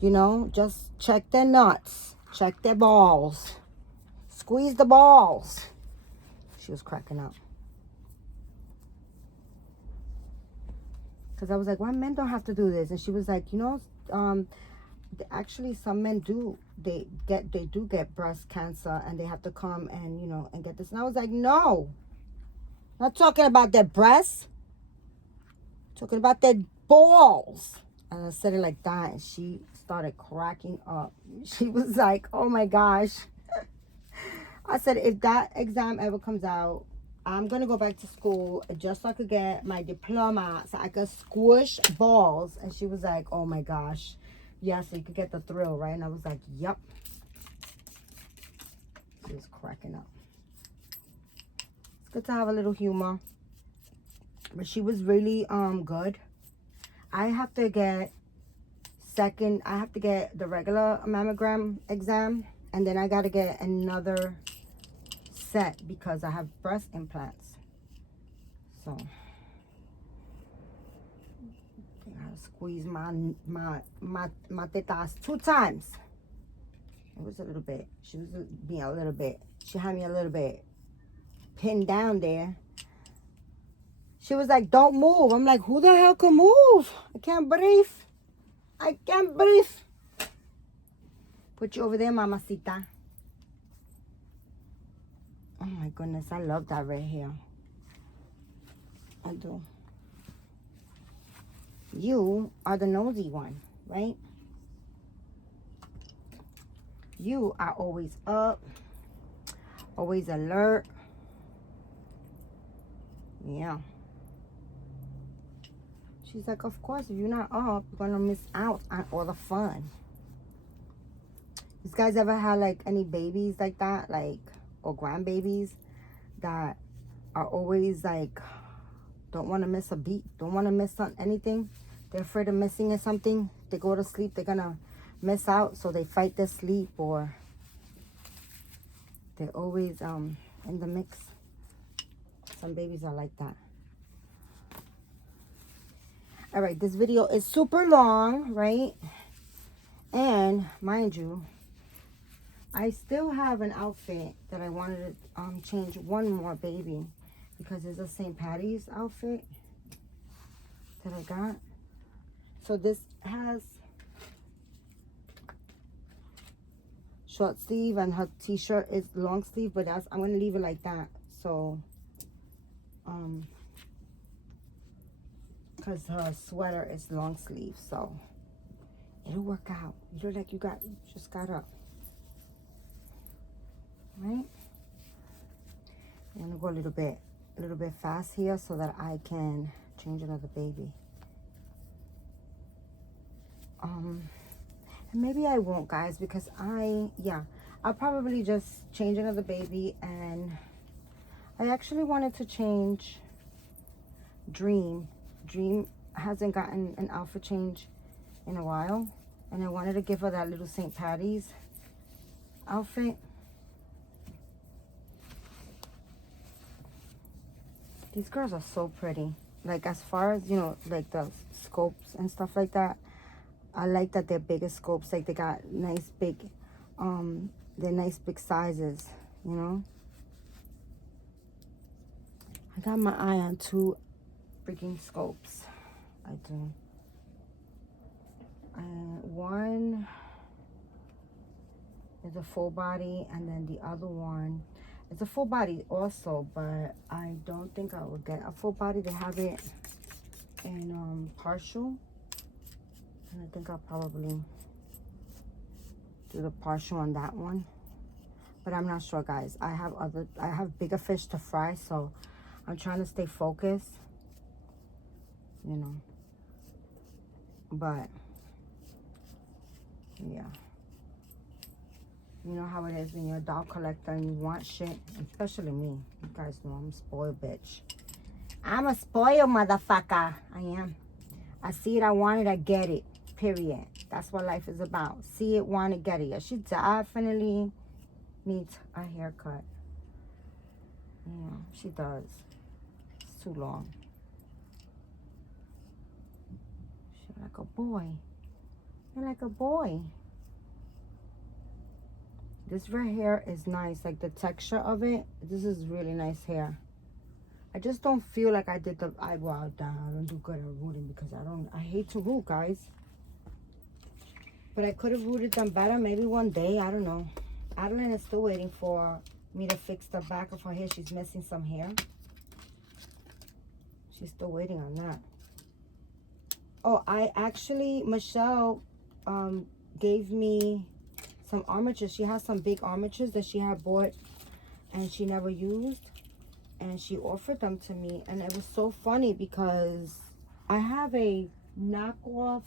You know, just check their nuts, check their balls, squeeze the balls. She was cracking up. Because I was like, why men don't have to do this? And she was like, you know, actually some men do. They do get breast cancer and they have to come and, you know, and get this. And I was like, no. Not talking about their breasts. Talking about their balls. And I said it like that and she started cracking up. She was like, oh my gosh. I said, if that exam ever comes out, I'm going to go back to school just so I could get my diploma so I could squish balls. And she was like, oh my gosh. Yeah, so you could get the thrill, right? And I was like, yep. She was cracking up. It's good to have a little humor. But she was really good. I have to get the regular mammogram exam. And then I got to get another set because I have breast implants. So I gotta squeeze my tetas 2 times. It was a little bit. She was being a little bit. She had me a little bit pinned down there. She was like, don't move. I'm like, who the hell can move? I can't breathe. I can't breathe. Put you over there, mamacita. Oh my goodness, I love that red hair. I do. You are the nosy one, right? You are always up, always alert. Yeah. She's like, of course, if you're not up, you're gonna miss out on all the fun. You guys ever had like any babies like that, like, or grandbabies that are always like, don't want to miss a beat, don't want to miss anything? They're afraid of missing something. They go to sleep, they're gonna miss out, so they fight their sleep, or they're always in the mix. Some babies are like that. All right, this video is super long, right? And mind you, I still have an outfit that I wanted to change one more baby, because it's a St. Patty's outfit that I got. So this has short sleeve, and her t-shirt is long sleeve, but I'm going to leave it like that. So, because her sweater is long sleeve, so it'll work out. You look like you just got up. Right? I'm gonna go a little bit fast here so that I can change another baby. And maybe I won't, guys, because I'll probably just change another baby. And I actually wanted to change Dream. Dream hasn't gotten an outfit change in a while, and I wanted to give her that little St. Patty's outfit. These girls are so pretty. Like, as far as, you know, like the scopes and stuff like that, I like that they're bigger scopes. Like, they got nice big, they're nice big sizes, you know. I got my eye on 2 freaking scopes. I do. One is a full body, and then the other one, it's a full body also, but I don't think I will get a full body. They have it in partial, and I think I'll probably do the partial on that one, but I'm not sure, guys. I have bigger fish to fry, so I'm trying to stay focused, you know. But yeah, you know how it is when you're a doll collector and you want shit, especially me. You guys know I'm a spoiled bitch. I'm a spoiled motherfucker. I am. I see it, I want it, I get it. Period. That's what life is about. See it, want it, get it. Yeah, she definitely needs a haircut. Yeah, she does. It's too long. She's like a boy. You're like a boy. This red hair is nice. Like, the texture of it, this is really nice hair. I just don't feel like I did the eyebrow down. I don't do good at rooting, because I hate to root, guys. But I could have rooted them better maybe one day. I don't know. Adeline is still waiting for me to fix the back of her hair. She's missing some hair. She's still waiting on that. Oh, Michelle gave me some armatures. She has some big armatures that she had bought and she never used, and she offered them to me. And it was so funny because I have a knockoff,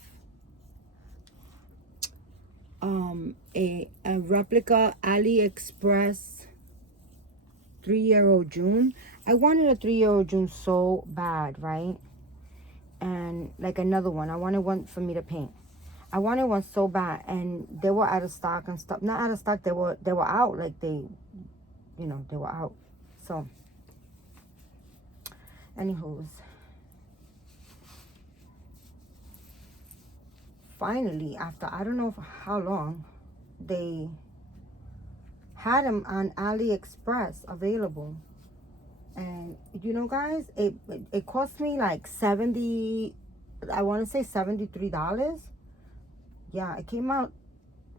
a replica AliExpress 3-year-old June. I wanted a 3-year-old June so bad, right? And like another one, I wanted one for me to paint. I wanted one so bad, and they were out of stock and stuff. Not out of stock, they were out. Like, they were out. So, anywho's, finally, after I don't know for how long, they had them on AliExpress available. And you know, guys, it cost me like $73. Yeah, it came out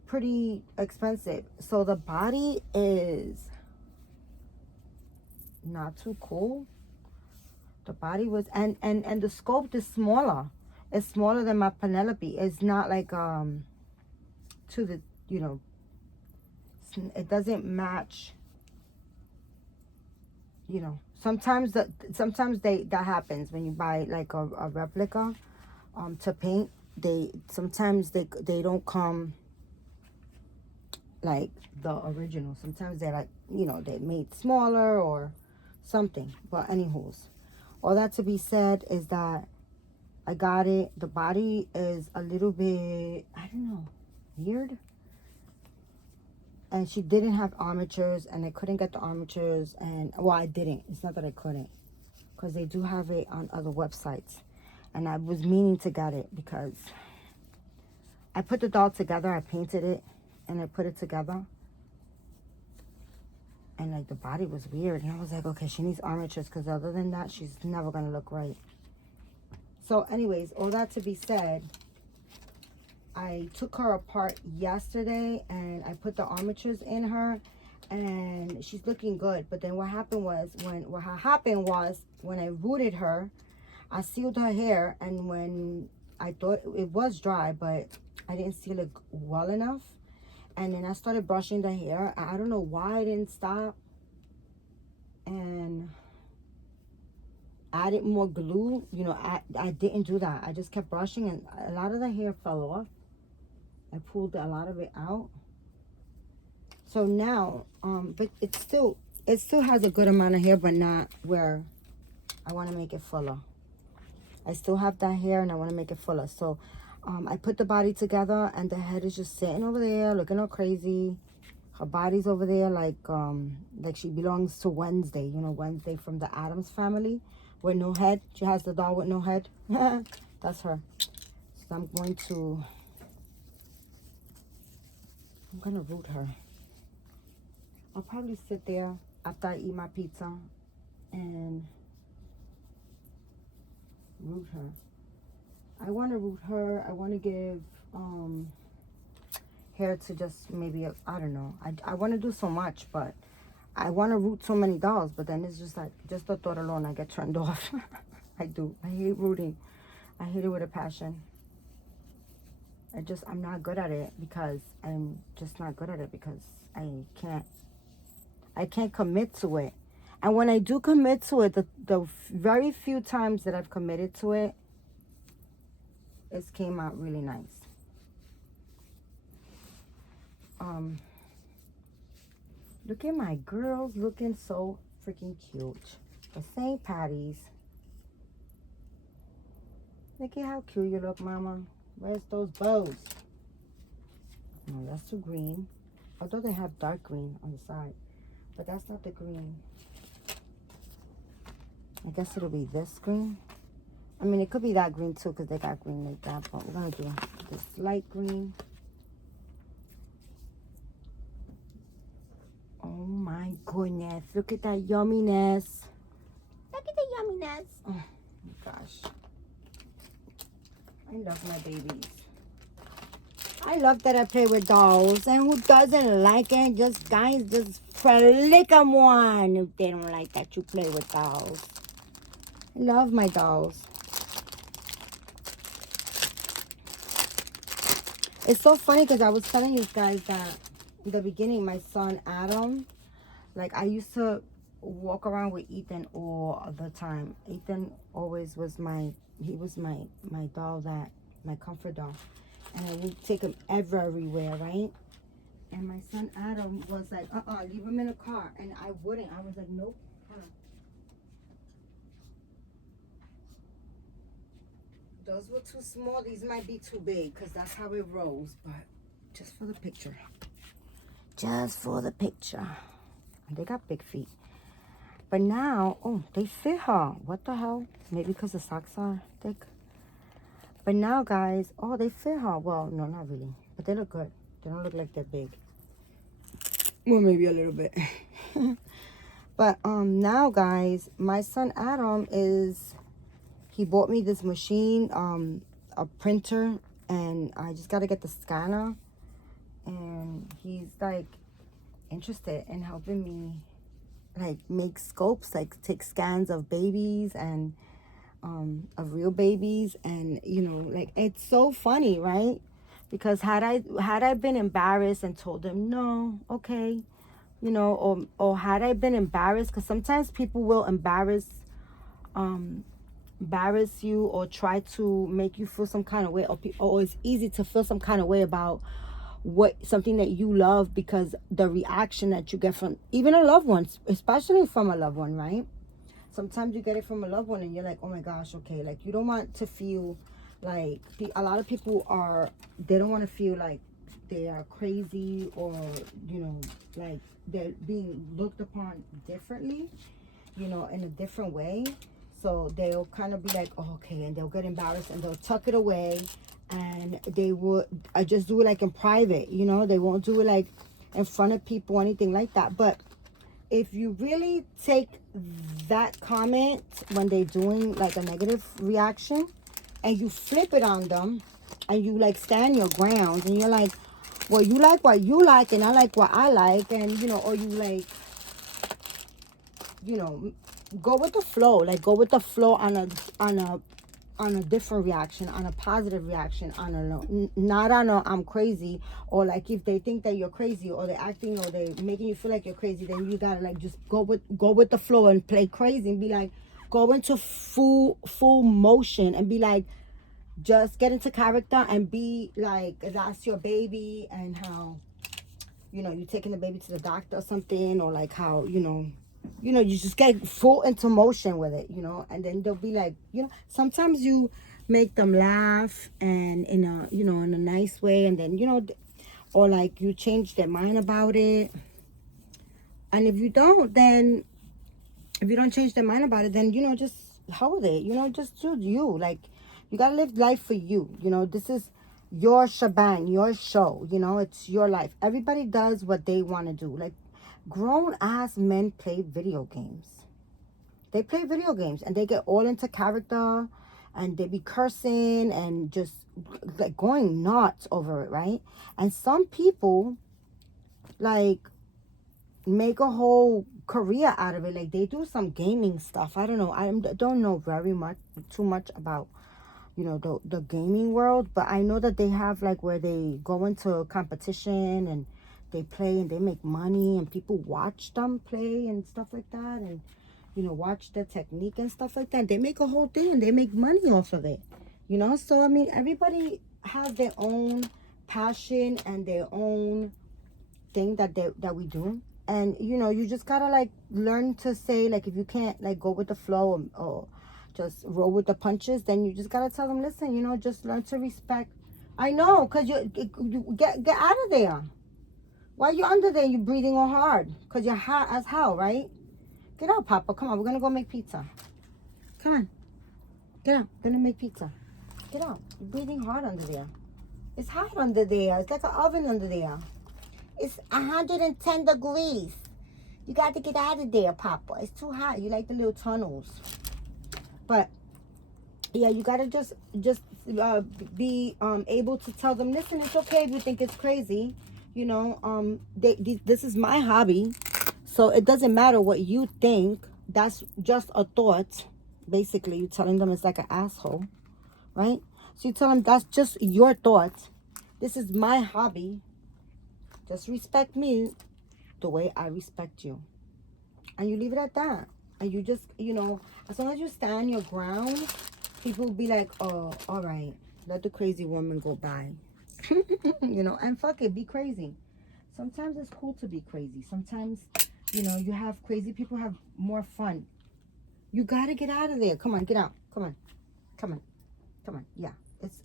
pretty expensive. So the body is not too cool. The body was, and the scope is smaller. It's smaller than my Penelope. It's not like to the, you know, it doesn't match. You know, sometimes that happens when you buy like a replica to paint. Sometimes they don't come like the original. Sometimes they're like, you know, they're made smaller or something. But anywho's, all that to be said is that I got it. The body is a little bit, I don't know, weird. And she didn't have armatures, and I couldn't get the armatures. And well, I didn't. It's not that I couldn't, because they do have it on other websites. And I was meaning to get it because I put the doll together. I painted it and I put it together. And like the body was weird. And I was like, okay, she needs armatures, because other than that, she's never gonna look right. So anyways, all that to be said, I took her apart yesterday and I put the armatures in her, and she's looking good. But then what happened was when I rooted her, I sealed her hair, and when I thought it was dry, but I didn't seal it well enough. And then I started brushing the hair. I don't know why I didn't stop. And added more glue. You know, I didn't do that. I just kept brushing, and a lot of the hair fell off. I pulled a lot of it out. So now, but it still has a good amount of hair, but not where I want to make it fuller. I still have that hair, and I want to make it fuller. So I put the body together, and the head is just sitting over there looking all crazy. Her body's over there like she belongs to Wednesday. You know, Wednesday from the Addams Family with no head. She has the doll with no head. That's her. So I'm gonna root her. I'll probably sit there after I eat my pizza and root her. I want to root her. I want to give hair to just maybe, I don't know. I want to do so much, but I want to root so many dolls, but then it's just like, just the thought alone, I get turned off. I do. I hate rooting. I hate it with a passion. I'm not good at it, because I'm just not good at it, because I can't commit to it. And when I do commit to it, the very few times that I've committed to it, it came out really nice. Look at my girls looking so freaking cute. For St. Patty's. Look at how cute you look, Mama. Where's those bows? No, that's too green. Although they have dark green on the side. But that's not the green. I guess it'll be this green. I mean, it could be that green too, because they got green like that. But we're going to do this light green. Oh my goodness. Look at that yumminess. Look at the yumminess. Oh my gosh. I love my babies. I love that I play with dolls. And who doesn't like it? Just guys, just flick them one if they don't like that you play with dolls. I love my dolls. It's so funny because I was telling you guys that in the beginning, my son Adam, like I used to walk around with Ethan all the time. Ethan always was my doll, my comfort doll. And I would take him everywhere, right? And my son Adam was like, leave him in a car. And I wouldn't. I was like, nope. Those were too small. These might be too big, because that's how it rolls. But just for the picture. Just for the picture. And they got big feet. But now, oh, they fit her. What the hell? Maybe because the socks are thick. But now, guys, oh, they fit her. Well, no, not really. But they look good. They don't look like they're big. Well, maybe a little bit. But now, guys, my son Adam he bought me this machine, a printer, and I just got to get the scanner. And he's, like, interested in helping me, like, make scopes, like, take scans of babies and of real babies. And, you know, like, it's so funny, right? Because had I been embarrassed and told him, no, okay, you know, or had I been embarrassed, because sometimes people will embarrass you or try to make you feel some kind of way, or it's easy to feel some kind of way about something that you love, because the reaction that you get from even a loved one, especially from a loved one, right? Sometimes you get it from a loved one and you're like, oh my gosh, okay, like you don't want to feel like, a lot of people they don't want to feel like they are crazy, or, you know, like they're being looked upon differently, you know, in a different way. So they'll kind of be like, oh, okay, and they'll get embarrassed and they'll tuck it away, and they would just do it like in private, you know. They won't do it like in front of people or anything like that. But if you really take that comment when they're doing like a negative reaction and you flip it on them and you like stand your ground and you're like, well, you like what you like and I like what I like, and you know, or you like, you know, go with the flow, like go with the flow on a different reaction, on a positive reaction, on a not on a I'm crazy, or like if they think that you're crazy or they're acting or they're making you feel like you're crazy, then you gotta like just go with the flow and play crazy and be like, go into full motion and be like, just get into character and be like that's your baby, and how, you know, you're taking the baby to the doctor or something, or like how, you know, you just get full into motion with it, you know, and then they'll be like, you know, sometimes you make them laugh and in a, you know, in a nice way, and then, you know, or like you change their mind about it. And if you don't, then if you don't change their mind about it, then, you know, just hold it, you know, just do you. Like, you gotta live life for you, you know. This is your shebang, your show, you know, it's your life. Everybody does what they want to do. Like, grown ass men play video games. They play video games and they get all into character and they be cursing and just like going nuts over it, right? And some people like make a whole career out of it. Like, they do some gaming stuff. I don't know. I don't know too much about, you know, the gaming world, but I know that they have like where they go into competition and they play and they make money and people watch them play and stuff like that, and, you know, watch their technique and stuff like that. They make a whole thing and they make money off of it, you know. So I mean, everybody has their own passion and their own thing that we do. And, you know, you just gotta like learn to say, like, if you can't like go with the flow, or just roll with the punches, then you just gotta tell them, listen, you know, just learn to respect. I know, because you get out of there. Why you under there? You breathing all hard because you're hot as hell, right? Get out, Papa. Come on, we're gonna go make pizza. Come on, get out. We're gonna make pizza. Get out. You're breathing hard under there. It's hot under there. It's like an oven under there. It's 110 degrees. You got to get out of there, Papa. It's too hot. You like the little tunnels. But yeah, you gotta just be able to tell them, listen, it's okay if you think it's crazy. You know, this is my hobby, so it doesn't matter what you think. That's just a thought. Basically, you're telling them it's like an asshole, right? So you tell them that's just your thought. This is my hobby. Just respect me the way I respect you. And you leave it at that. And you just, you know, as long as you stand your ground, people will be like, oh, all right, let the crazy woman go by. You know, and fuck it, be crazy. Sometimes it's cool to be crazy. Sometimes, you know, you have crazy people have more fun. You got to get out of there. Come on, get out. Come on. Come on. Come on. Yeah.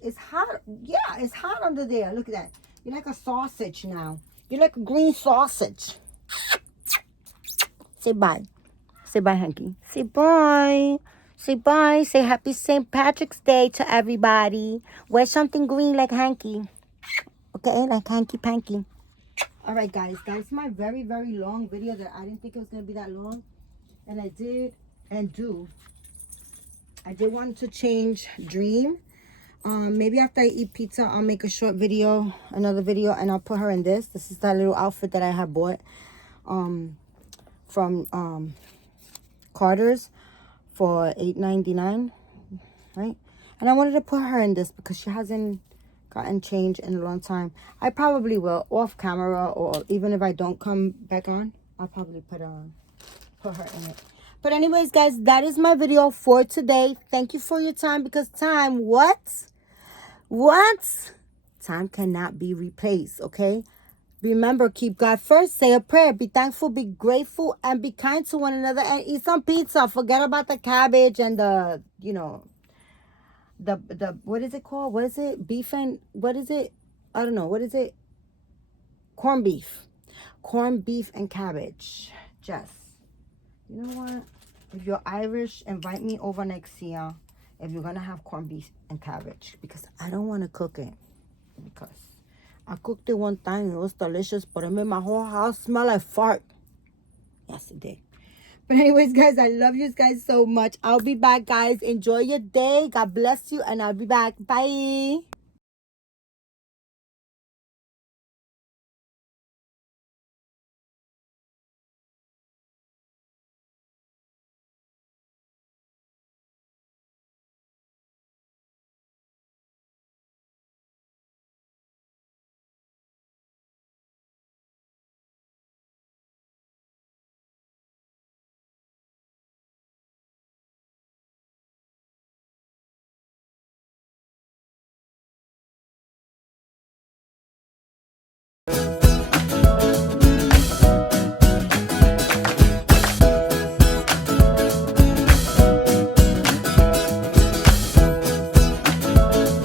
It's hot. Yeah, it's hot under there. Look at that. You're like a sausage now. You're like a green sausage. Say bye. Say bye, Hanky. Say bye. Say bye. Say happy St. Patrick's Day to everybody. Wear something green like Hanky. Okay, like Hanky Panky. All right, guys. That's my very, very long video that I didn't think it was going to be that long. And I did and do. I did want to change Dream. Maybe after I eat pizza, I'll make a short video, another video, and I'll put her in this. This is that little outfit that I have bought from Carter's for $8.99, right? And I wanted to put her in this because she hasn't gotten changed in a long time. I probably will, off camera, or even if I don't come back on, I'll probably put her in it. But anyways, guys, that is my video for today. Thank you for your time, because time, what? Time cannot be replaced, okay? Remember, keep God first, say a prayer, be thankful, be grateful, and be kind to one another, and eat some pizza. Forget about the cabbage and the, you know, the what is it called? What is it? Beef and, what is it? I don't know. What is it? Corned beef. Corned beef and cabbage. Just, you know what? If you're Irish, invite me over next year if you're going to have corned beef and cabbage, because I don't want to cook it. Because I cooked it one time. It was delicious, but it made my whole house smell like fart. yesterday. But anyways, guys, I love you guys so much. I'll be back, guys. Enjoy your day. God bless you, and I'll be back. Bye.